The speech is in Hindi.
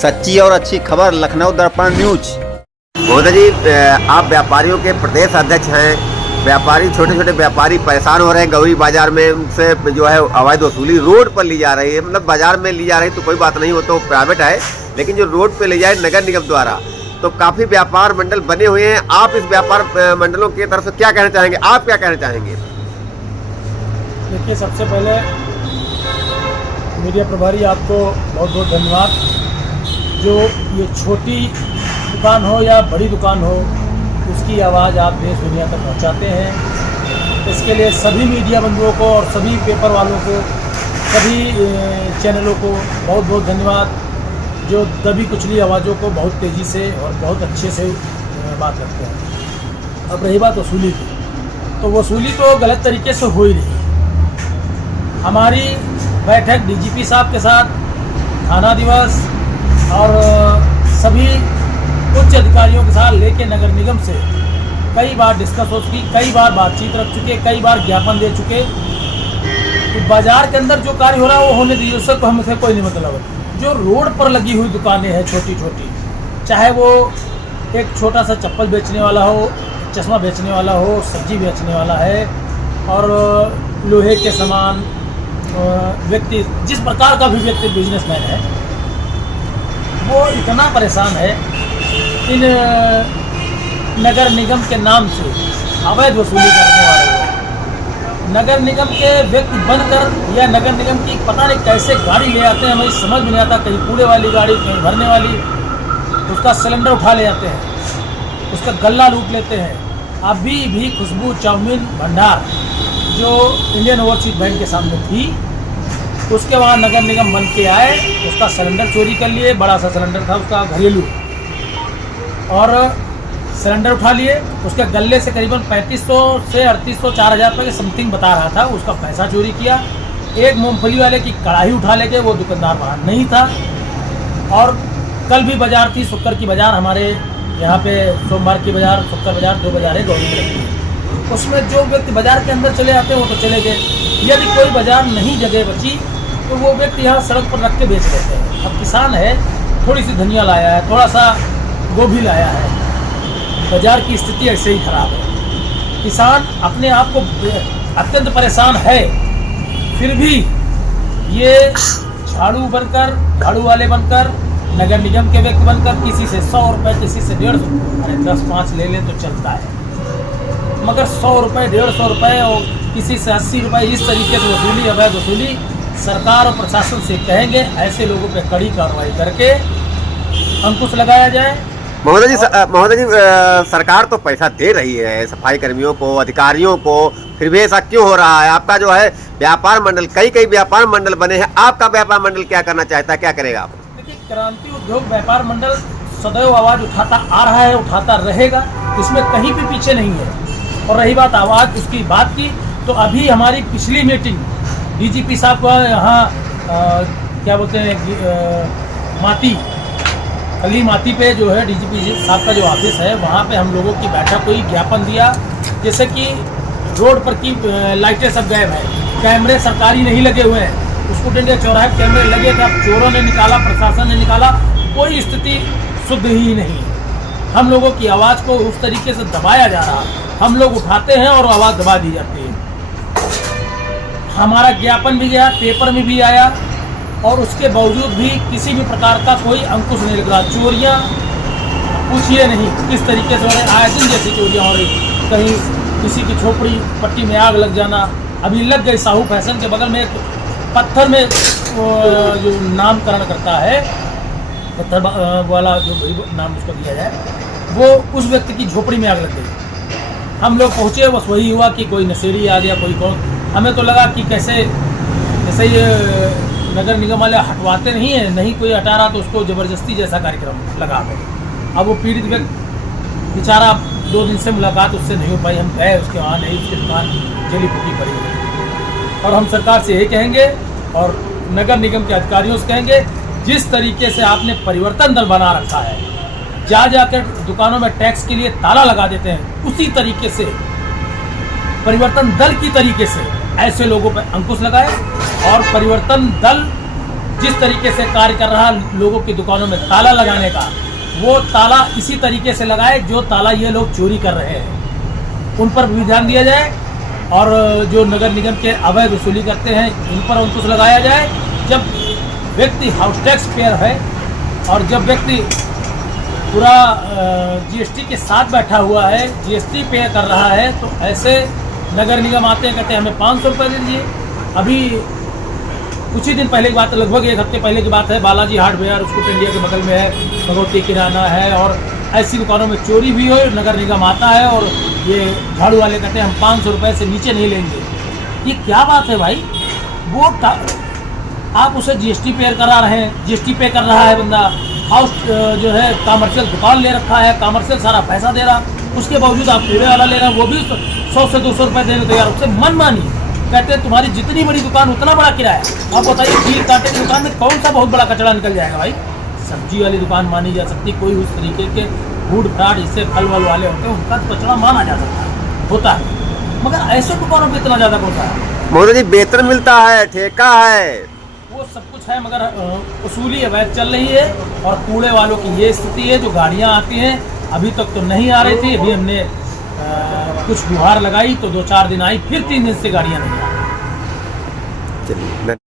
सच्ची और अच्छी खबर लखनऊ दर्पण न्यूज। महोदय जी, आप व्यापारियों के प्रदेश अध्यक्ष हैं। व्यापारी, छोटे छोटे व्यापारी परेशान हो रहे हैं गौरी बाजार में, उनसे जो है अवैध वसूली रोड पर ली जा रही है। मतलब बाजार में ली जा रही तो कोई बात नहीं, वो तो प्राइवेट है, लेकिन जो रोड पे ले जाए नगर निगम द्वारा, तो काफ़ी व्यापार मंडल बने हुए हैं। आप इस व्यापार मंडलों की तरफ से क्या कहना चाहेंगे? आप क्या कहना चाहेंगे? देखिए, सबसे पहले मीडिया प्रभारी आपको बहुत बहुत धन्यवाद। जो ये छोटी दुकान हो या बड़ी दुकान हो, उसकी आवाज़ आप देश दुनिया तक पहुंचाते हैं। इसके लिए सभी मीडिया बंधुओं को और सभी पेपर वालों को, सभी चैनलों को बहुत बहुत धन्यवाद, जो दबी कुचली आवाज़ों को बहुत तेज़ी से और बहुत अच्छे से बात करते हैं। अब रही बात वसूली की, तो वसूली तो गलत तरीके से हो ही नहीं। हमारी बैठक डीजीपी साहब के साथ, थाना दिवस और सभी उच्च अधिकारियों के साथ लेके नगर निगम से कई बार डिस्कस हो चुकी, कई बार बातचीत रख चुके, कई बार ज्ञापन दे चुके कि बाजार के अंदर जो कार्य हो रहा है वो होने दीजिए, उससे तो हमसे कोई नहीं मतलब है। जो रोड पर लगी हुई दुकानें हैं छोटी छोटी, चाहे वो एक छोटा सा चप्पल बेचने वाला हो, चश्मा बेचने वाला हो, सब्जी बेचने वाला है, और लोहे के सामान, व्यक्ति जिस प्रकार का भी व्यक्ति बिजनेसमैन है, वो इतना परेशान है इन नगर निगम के नाम से अवैध वसूली करने वाले हैं। नगर निगम के व्यक्ति बनकर या नगर निगम की पता नहीं कैसे गाड़ी ले आते हैं, हमें समझ में नहीं आता। कहीं कूड़े वाली गाड़ी, कहीं भरने वाली, उसका सिलेंडर उठा ले जाते हैं, उसका गल्ला लूट लेते हैं। अभी भी खुशबू चाउमीन भंडार जो इंडियन ओवरसीज बैंक के सामने थी, उसके वहाँ नगर निगम बन के आए, उसका सिलेंडर चोरी कर लिए। बड़ा सा सिलेंडर था उसका घरेलू, और सिलेंडर उठा लिए। उसके गले से करीबन 3500 से 3800 4000 रुपये के समथिंग बता रहा था, उसका पैसा चोरी किया। एक मूंगफली वाले की कढ़ाई उठा लेके, वो दुकानदार वहाँ नहीं था। और कल भी बाजार थी, शुक्र की बाजार, हमारे यहाँ पे सोमवार की बाजार, शुक्र बाजार, 2 बाजार है गौरी में लगती है। उसमें जो व्यक्ति बाजार के अंदर चले आते हैं वो तो चले गए, यदि कोई बाजार नहीं जगह बची तो वो व्यक्ति यहाँ सड़क पर रख के बेच लेते हैं। अब किसान है, थोड़ी सी धनिया लाया है, थोड़ा सा गोभी लाया है, बाजार की स्थिति ऐसे ही खराब है। किसान अपने आप को अत्यंत परेशान है, फिर भी ये झाड़ू बनकर, झाड़ू वाले बनकर, नगर निगम के व्यक्ति बनकर किसी से 100 रुपये, किसी से 150, अरे 10-5 ले लें तो चलता है, मगर 100 रुपये, 150 रुपये और किसी से 80 रुपये, इस तरीके से वसूली, अवैध वसूली सरकार और प्रशासन से कहेंगे ऐसे लोगों पे कड़ी कार्रवाई करके अंकुश लगाया जाए। महोदय जी, सरकार तो पैसा दे रही है सफाई कर्मियों को, अधिकारियों को, फिर भी ऐसा क्यों हो रहा है? आपका जो है व्यापार मंडल, कई व्यापार मंडल बने हैं, आपका व्यापार मंडल क्या करना चाहता है, क्या करेगा आप? देखिए, क्रांति उद्योग व्यापार मंडल सदैव आवाज़ उठाता आ रहा है, उठाता रहेगा, इसमें कहीं भी पीछे नहीं है। और रही बात आवाज़ उसकी बात की, तो अभी हमारी पिछली मीटिंग डीजीपी साहब को यहाँ क्या बोलते हैं, माती पे जो है डीजीपी साहब का जो ऑफिस है, वहाँ पे हम लोगों की बैठक हुई, ज्ञापन दिया। जैसे कि रोड पर की लाइटें सब गायब है, कैमरे सरकारी नहीं लगे हुए हैं, स्कूट इंडिया चौराहे कैमरे लगे थे, अब चोरों ने निकाला, प्रशासन ने निकाला, कोई स्थिति शुद्ध ही नहीं। हम लोगों की आवाज़ को उस तरीके से दबाया जा रहा, हम लोग उठाते हैं और आवाज़ दबा दी जाती है। हमारा ज्ञापन भी गया, पेपर में भी आया, और उसके बावजूद भी किसी भी प्रकार का कोई अंकुश नहीं लग रहा। चोरियाँ पूछिए नहीं किस तरीके से हो रही, आए दिन जैसी चोरियाँ हो रही। कहीं किसी की झोपड़ी पट्टी में आग लग जाना, अभी लग गई साहू फैशन के बगल में एक पत्थर में जो नामकरण करता है, पत्थर वाला जो नाम उसको दिया जाए, वो उस व्यक्ति की झोपड़ी में आग लग गई। हम लोग पहुँचे, बस वही हुआ कि कोई नशेड़ी आ गया, कोई कौन। हमें तो लगा कि कैसे जैसे ये नगर निगम वाले हटवाते नहीं है, नहीं कोई हटा रहा तो उसको ज़बरदस्ती जैसा कार्यक्रम लगा गए। अब वो पीड़ित व्यक्ति बेचारा 2 दिन से मुलाकात उससे नहीं हो पाई, हम गए उसके वहाँ, नहीं, उसकी दुकान जली फूटी पड़ी है। और हम सरकार से यही कहेंगे और नगर निगम के अधिकारियों से कहेंगे, जिस तरीके से आपने परिवर्तन दल बना रखा है, जाकर दुकानों में टैक्स के लिए ताला लगा देते हैं, उसी तरीके से परिवर्तन दल की तरीके से ऐसे लोगों पर अंकुश लगाए और परिवर्तन दल जिस तरीके से कार्य कर रहा लोगों की दुकानों में ताला लगाने का, वो ताला इसी तरीके से लगाए जो ताला ये लोग चोरी कर रहे हैं, उन पर भी ध्यान दिया जाए। और जो नगर निगम के अवैध वसूली करते हैं इन पर अंकुश लगाया जाए। जब व्यक्ति हाउस टैक्स पेयर है और जब व्यक्ति पूरा जीएसटी के साथ बैठा हुआ है, जीएसटी पे कर रहा है, तो ऐसे नगर निगम आते हैं, कहते हैं हमें 500 रुपये दे दीजिए। अभी कुछ ही दिन पहले की बात, लगभग एक हफ्ते पहले की बात है, बालाजी हार्डवेयर उसको इंडिया के बगल में है, भगवती किराना है, और ऐसी दुकानों में चोरी भी हो, नगर निगम आता है और ये झाड़ू वाले कहते हैं हम 500 रुपये से नीचे नहीं लेंगे। ये क्या बात है भाई? वो आप उसे जीएसटी पे करा रहे हैं, जीएसटी पे कर रहा है बंदा, हाउस जो है कॉमर्शियल दुकान ले रखा है, कॉमर्शियल सारा पैसा दे रहा, उसके बावजूद आप पूरे वाला ले रहे हैं, वो भी 100 से 200 रुपये देने तैयार, उससे मन मानी। कहते हैं तुम्हारी जितनी बड़ी दुकान उतना बड़ा किराया। आप बताइए खीर कांटे की दुकान में कौन सा बहुत बड़ा कचरा निकल जाएगा भाई? सब्जी वाली दुकान मानी जा सकती, कोई उस तरीके के फूड फ्राट इससे फल वल वाले होते हैं उनका तो कचरा माना जा सकता होता है, मगर ऐसे दुकानों पर इतना ज़्यादा होता है। मोदी जी वेतन मिलता है, ठेका है, वो सब कुछ है, मगर वसूली अवैध चल रही है। और कूड़े वालों की ये स्थिति है, जो गाड़ियाँ आती हैं अभी तक तो नहीं आ रही थी, अभी हमने कुछ गुहार लगाई तो 2-4 दिन आई, फिर 3 दिन से गाड़ियाँ नहीं आ रही।